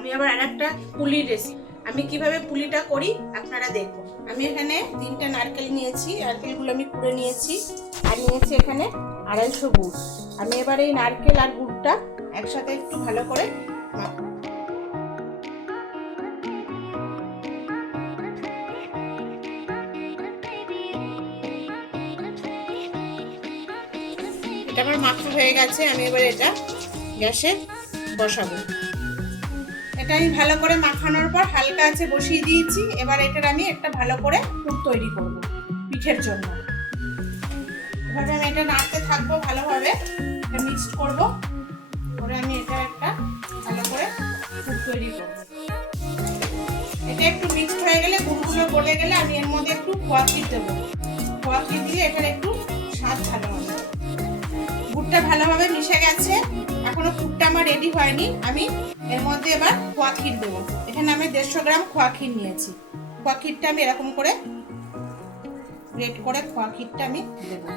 আমি আবার আরেকটা পুলির রেসিপি, আমি কিভাবে পুলিটা করি আপনারা দেখুন। আমি এখানে 3টে নারকেল নিয়েছি, নারকেলগুলো আমি কুড়ে নিয়েছি, আর নিয়েছি এখানে 250 গুড়। আমি এবার এই নারকেল আর গুড়টা একসাথে একটু ভালো করে মাখবো। এটা আমার মাখা হয়ে গেছে, আমি এবার এটা গ্যাসে বসাবো। এটা আমি ভালো করে মাখানোর পর হালকা আছে বসিয়ে দিয়েছি। এবার এটার আমি একটা ভালো করে পুর তৈরি করব পিঠের জন্য। এভাবে আমি এটা নাড়তে থাকবো, ভালোভাবে এটা মিক্সড করবো, করে আমি এটা একটা ভালো করে পুর তৈরি করব। এটা একটু মিক্সড হয়ে গেলে, গুড়গুলো গলে গেলে আমি এর মধ্যে একটু খোয়া ক্ষীর দেবো। খোয়া ক্ষীর দিয়ে এটার একটু স্বাদ ভালো হবে। গুড়টা ভালোভাবে মিশে গেছে, এখনো পুরটা আমার রেডি হয়নি। আমি এর মধ্যে এবার খোয়া ক্ষীর দেবো। এখানে আমি 150 গ্রাম খোয়া ক্ষীর নিয়েছি। খোয়া ক্ষীরটা আমি এরকম করে গ্রেট করে খোয়া ক্ষীরটা আমি দেবো।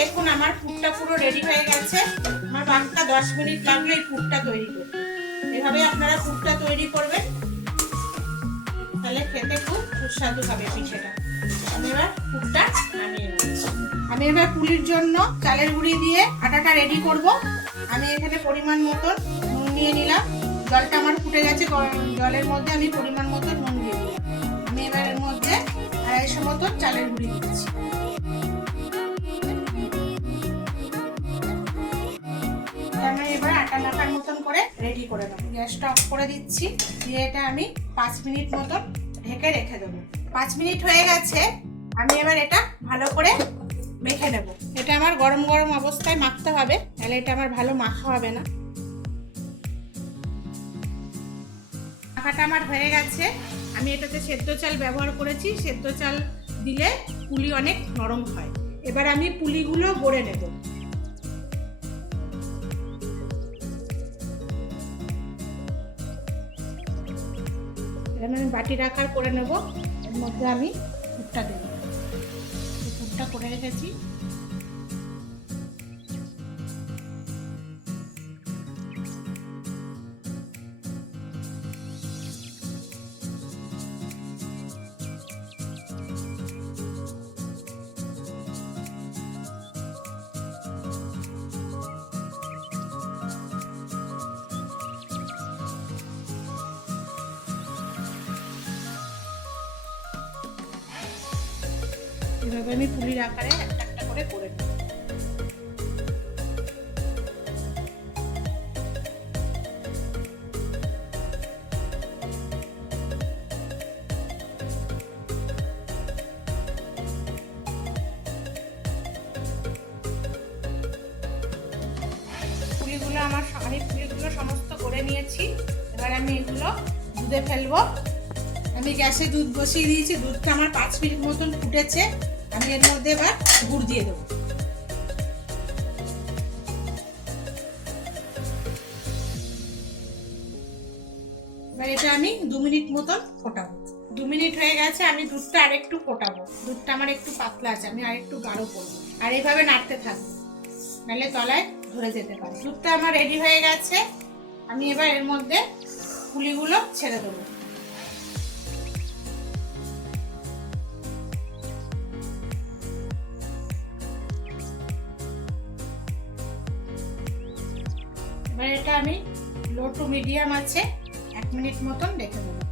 দেখুন আমার পুরটা পুরো রেডি হয়ে গেছে। আমার বাকিটা 10 মিনিট লাগলো এই পুরটা তৈরি করতে। এভাবে আপনারা পুরটা তৈরি করবেন, তাহলে খেতে খুব সুস্বাদু হবে পিঠেটা। আমি এবার পুরটা নামিয়ে নিচ্ছি। আমি এবার পুলির জন্য চালের গুঁড়ি দিয়ে আটাটা রেডি করব। আমি এখানে পরিমাণ মতন নুন নিয়ে নিলাম। জলটা আমার ফুটে গেছে, জলের মধ্যে আমি পরিমাণ মতন নুন দিয়ে দিলাম। আমি এবার এর মধ্যে 250 মতন চালের গুঁড়ি দিচ্ছি। আমি এবার আটা মাখার মতন করে রেডি করে দেবো। গ্যাসটা অফ করে দিচ্ছি, দিয়ে এটা আমি 5 মিনিট মতন ঢেকে রেখে দেবো। 5 মিনিট হয়ে গেছে, আমি এবার এটা ভালো করে মেখে নেব। এটা আমার গরম গরম অবস্থায় মাখতে হবে, তাহলে এটা আমার ভালো মাখা হবে না। মাখাটা আমার হয়ে গেছে। আমি এটাতে সেদ্ধ চাল ব্যবহার করেছি। সেদ্ধ চাল দিলে পুলি অনেক নরম হয়। এবার আমি পুলিগুলো গড়ে নেব। আমি বাটির আকার করে নেব। এর মধ্যে আমি পুরটা দেব। পুরটা করে রেখেছি। এভাবে আমি পুলির আকারে একটা একটা করে করে নেব। পুলিগুলো আমি পুলিগুলো সমস্ত করে নিয়েছি। এবার আমি এগুলো দুধে ফেলবো। আমি গ্যাসে দুধ বসিয়ে দিয়েছি। দুধটা আমার 5 মিনিট মতন ফুটেছে। আমি এর মধ্যে এবার গুড় দিয়ে দেবো। এবার এটা আমি 2 মিনিট মতন ফোটাবো। 2 মিনিট হয়ে গেছে, আমি দুধটা আরেকটু ফোটাবো। দুধটা আমার একটু পাতলা আছে, আমি আরেকটু গাঢ় করবো। আর এইভাবে নাড়তে থাকবো, নাহলে তলায় ধরে যেতে পারে। দুধটা আমার রেডি হয়ে গেছে। আমি এবার এর মধ্যে পুলিগুলো ছেড়ে দেবো। এবার এটা আমি লো টু মিডিয়াম আছে 1 মিনিট মতন রেখে দেবো।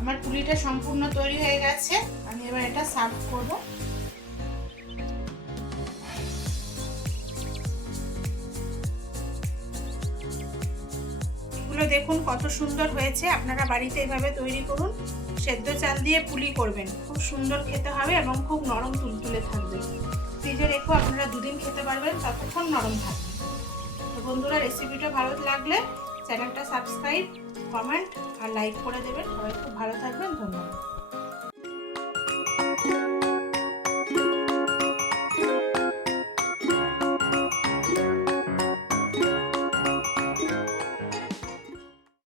আমার পুলিটা সম্পূর্ণ তৈরি হয়ে গেছে। আমি এবার এটা সার্ভ করব। এগুলো দেখুন কত সুন্দর হয়েছে। আপনারা বাড়িতে এভাবে তৈরি করুন। সেদ্ধ চাল দিয়ে পুলি করবেন, খুব সুন্দর খেতে হবে এবং খুব নরম তুলতুলে থাকবে। ফ্রিজে রেখেও আপনারা 2 দিন খেতে পারবেন, ততক্ষণ নরম থাকবে। তো বন্ধুরা, রেসিপিটা ভালো লাগলে চ্যানেলটা সাবস্ক্রাইব, কমেন্ট আর লাইক করে দেবেন। সবাই খুব ভালো থাকবেন। ধন্যবাদ।